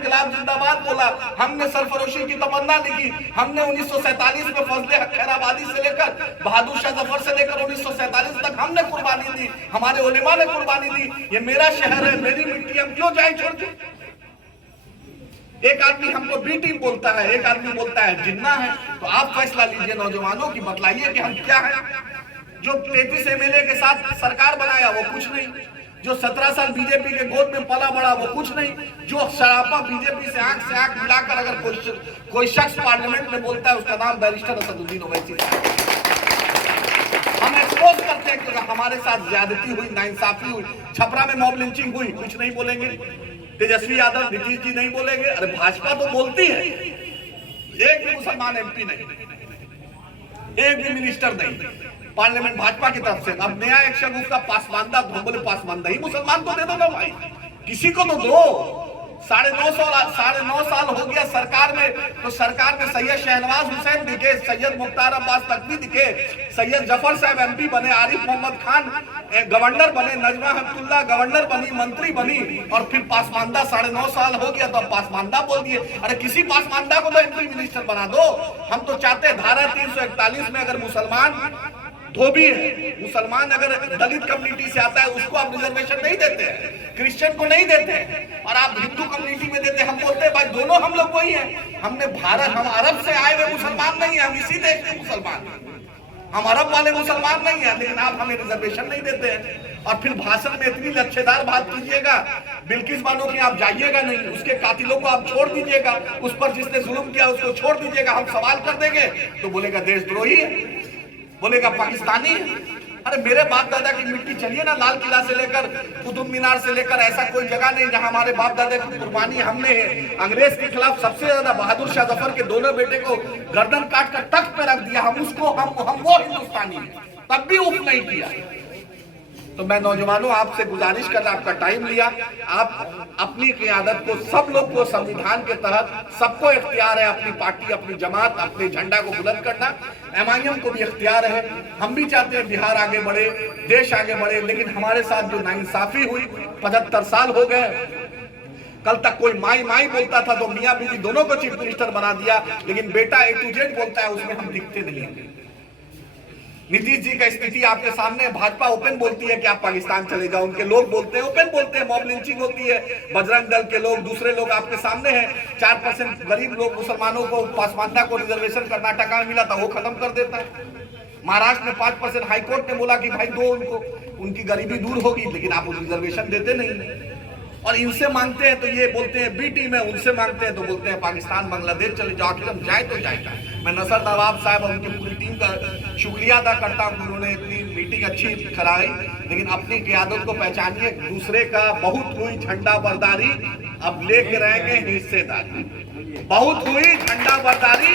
इनकलाब जिंदाबाद बोला, हमने सरफरोशी की तमन्ना लिखी, हमने 1947 में फजले हक खैराबादी से लेकर बहादुर शाह जफर से लेकर 1947 तक हमने कुर्बानी दी, हमारे उलेमा ने कुर्बानी दी। ये मेरा शहर है, मेरी मिट्टी, हम क्यों जाए छोड़ के? एक आदमी हमको बी टीम बोलता है, एक आदमी बोलता है जिन्ना है। तो आप फैसला लीजिए नौजवानों की, बतलाइए कि हम क्या है। जो 33 एमएलए के साथ सरकार बनाया वो कुछ नहीं, जो 17 साल बीजेपी के गोद में पला बड़ा वो कुछ नहीं, जो सरापा बीजेपी से आंख मिलाकर अगर कोई शख्स पार्लियामेंट में बोलता है उसका नाम बैरिस्टर असदुद्दीन ओवैसी। हम एक्सपोज करते हैं कि हमारे साथ ज्यादती हुई, नाइंसाफी हुई, छपरा में मॉब लिंचिंग हुई, कुछ नहीं बोलेंगे। तेजस्वी यादव, नीतीश जी नहीं बोलेंगे। अरे भाजपा तो बोलती है, एक भी मुसलमान एमपी नहीं, एक भी मिनिस्टर नहीं पार्लियामेंट भाजपा की तरफ से। अब नया एक्शन उसका पासमानदा, हम बोले पासमानदा ही मुसलमान को दे दो ना भाई, किसी को तो दो। 9.5 साल हो गया सरकार में, तो सरकार में सैयद शहनवाज हुसैन दिखे, सैयद मुख्तार अब्बास नकवी दिखे, सैयद जफर साहब एमपी बने, आरिफ मोहम्मद खान गवर्नर बने, नजमा हेपतुल्लाह गवर्नर बनी, मंत्री बनी, और फिर पासमानदा 9.5 साल हो गया तो अब पासमानदा बोल दिए। अरे किसी पासमानदा को तो एमपी मिनिस्टर बना दो। हम तो चाहते हैं धारा 341 में अगर मुसलमान धोबी है, मुसलमान अगर दलित कम्युनिटी से आता है उसको आप रिजर्वेशन नहीं देते हैं, क्रिश्चियन को नहीं देते हैं, और आप हिंदू कम्युनिटी में देते हैं। हम बोलते हैं भाई दोनों हम लोग वही हैं। हमने भारत, हम अरब से आए हुए मुसलमान नहीं है, हम इसी देश के मुसलमान, हम अरब वाले मुसलमान नहीं है, लेकिन आप हमें रिजर्वेशन नहीं देते हैं। और फिर भाषण में इतनी लच्छेदार बात कीजिएगा, बिल्किस बानो की आप जाइएगा नहीं, उसके कातिलों को आप छोड़ दीजिएगा, उस पर जिसने जुल्म किया उसको छोड़ दीजिएगा, हम सवाल कर देंगे तो बोलेगा देशद्रोही है, बोलेगा पाकिस्तानी है। अरे मेरे बाप दादा की मिट्टी, चलिए ना लाल किला से लेकर कुतुब मीनार से लेकर, ऐसा कोई जगह नहीं जहां हमारे बाप दादा की कुर्बानी हमने अंग्रेज के खिलाफ सबसे ज्यादा बहादुर शाह जफर के दोनों बेटे को गर्दन काट कर तख्त पे रख दिया, हम उसको हम वो हिंदुस्तानी है, तब भी उफ नहीं किया। तो मैं नौजवानों आपसे गुजारिश कर रहा, आपका टाइम लिया, आप अपनी क़ियादत को, सब लोग को संविधान के तहत सबको इख्तियार है अपनी पार्टी, अपनी जमात, अपने झंडा को बुलंद करना। एमआईएम को भी इख्तियार है, हम भी चाहते हैं बिहार आगे बढ़े, देश आगे बढ़े, लेकिन हमारे साथ जो नाइंसाफी हुई, 75 साल हो गए। कल तक कोई माई माई बोलता था तो मियां बीवी दोनों को चीफ मिनिस्टर बना दिया, लेकिन बेटा A to Z बोलता है, उसमें हम दिखते नहीं हैं। नीतीश जी का स्थिति आपके सामने, भाजपा ओपन बोलती है कि आप पाकिस्तान चले जाओ, उनके लोग बोलते हैं, ओपन बोलते हैं, मॉब लिंचिंग होती है, बजरंग दल के लोग, दूसरे लोग आपके सामने हैं। 4% गरीब लोग, मुसलमानों को, पासमानदा को रिजर्वेशन कर्नाटक में मिला था वो खत्म कर देता है। महाराष्ट्र में 5% हाईकोर्ट ने बोला कि भाई दो उनको, उनकी गरीबी दूर होगी, लेकिन आप रिजर्वेशन देते नहीं। और इनसे मांगते हैं तो ये बोलते हैं बी टीम है, उनसे मांगते हैं तो बोलते हैं पाकिस्तान बांग्लादेश चले जाओ, आखिर हम जाए तो जाएगा। मैं नसर नवाब साहब और उनकी पूरी टीम का शुक्रिया अदा करता हूँ, उन्होंने इतनी मीटिंग अच्छी कराई। लेकिन अपनी क़ियादत को पहचानिए, दूसरे का बहुत हुई झंडा बरदारी, अब लेके रहेंगे हिस्सेदारी, बहुत हुई झंडा बरदारी,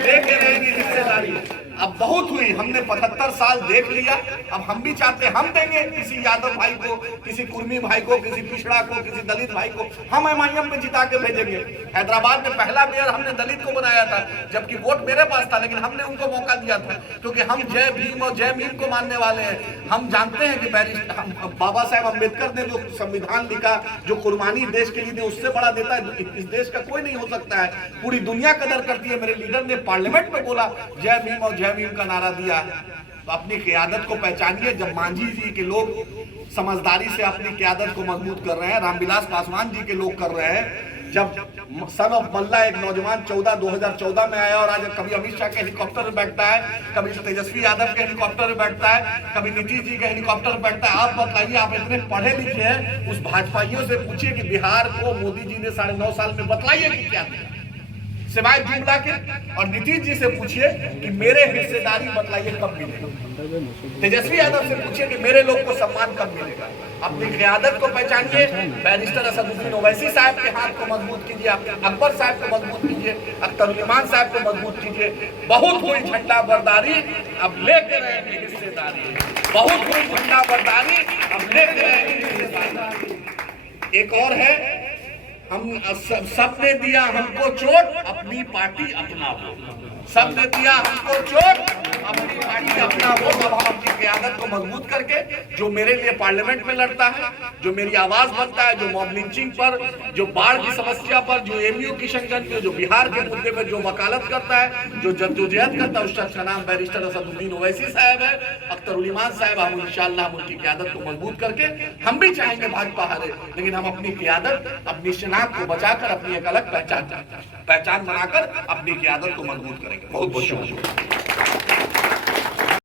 लेके रहेंगे हिस्सेदारी। अब बहुत हुई, हमने 75 साल देख लिया, अब हम भी चाहते हैं, हम देंगे किसी यादव भाई को, किसी कुर्मी भाई को, किसी पिछड़ा को, किसी दलित भाई को, हम एमआईएम में जिता के भेजेंगे। हैदराबाद में पहला मेयर हमने दलित को बनाया था, जबकि वोट मेरे पास था, लेकिन हमने उनको मौका दिया था, क्योंकि हम जय भीम और जय मीम को मानने वाले हैं। हम जानते हैं कि बाबा साहेब अम्बेडकर ने जो संविधान लिखा, जो कुर्बानी देश के लिए दी, उससे बड़ा देता है इस देश का कोई नहीं हो सकता है। पूरी दुनिया कदर करती है। मेरे लीडर ने पार्लियामेंट में बोला जय भीम और जय मीम का नारा दिया। तो अपनी क़ियादत को पहचानिए। जब मांझी जी के लोग समझदारी से अपनी क़ियादत को मजबूत कर रहे हैं, रामविलास पासवान जी के लोग कर रहे हैं, जब सन ऑफ मल्ला एक नौजवान 2014 में आया और आज कभी अमित शाह के हेलीकॉप्टर में बैठता है, कभी तेजस्वी यादव के हेलीकॉप्टर में बैठता है, कभी नीतीश जी के हेलीकॉप्टर में बैठता है। आप बताइए, आप इतने पढ़े लिखे हैं, उस भाजपाइयों से पूछिए कि बिहार को मोदी जी ने 9.5 साल में बतलाइए कि क्या दिया सिवाय जुमला के, और नीतीश जी से पूछिए कि मेरे हिस्सेदारी बतलाइए कब मिलेगा, तेजस्वी यादव से पूछिए कि मेरे लोग को सम्मान कब मिलेगा। अपनी क़ियादत को पहचानिए। बैरिस्टर असदुद्दीन ओवैसी साहब के हाथ को मजबूत कीजिए, अकबर साहब को मजबूत कीजिए, अख्तरुल साहब को मजबूत कीजिए। बहुत हुई झंडा बरदारी, अब लेके रहेंगे हिस्सेदारी, बहुत हुई झंडा बरदारी, अब लेके रहेंगे हिस्सेदारी। एक और है, हम सबने दिया हमको चोट, अपनी पार्टी अपना वोट। सबने दिया हमको चोट, अपनी पार्टी अपना वोट। अब हम अपनी क़यादत को मजबूत करके, जो मेरे लिए पार्लियामेंट में लड़ता है, जो मेरी आवाज बनता है, जो मॉब लिंचिंग पर, जो बाढ़ की समस्या पर, जो एमयू किशनगंज में, जो बिहार के मुद्दे पर जो वकालत करता है, जो जद्दोजहद करता है, उस शख्स का नाम बैरिस्टर असदुद्दीन ओवैसी साहब है, अख्तर उल ईमान साहब। हम इंशाअल्लाह हम उनकी क़यादत को मजबूत करके, हम भी चाहेंगे भाजपा हारे, लेकिन हम अपनी क़यादत, अपनी शनाख्त को बचाकर, अपनी एक अलग पहचान बनाकर अपनी क़यादत को मजबूत करेंगे। बहुत बहुत शुक्रिया।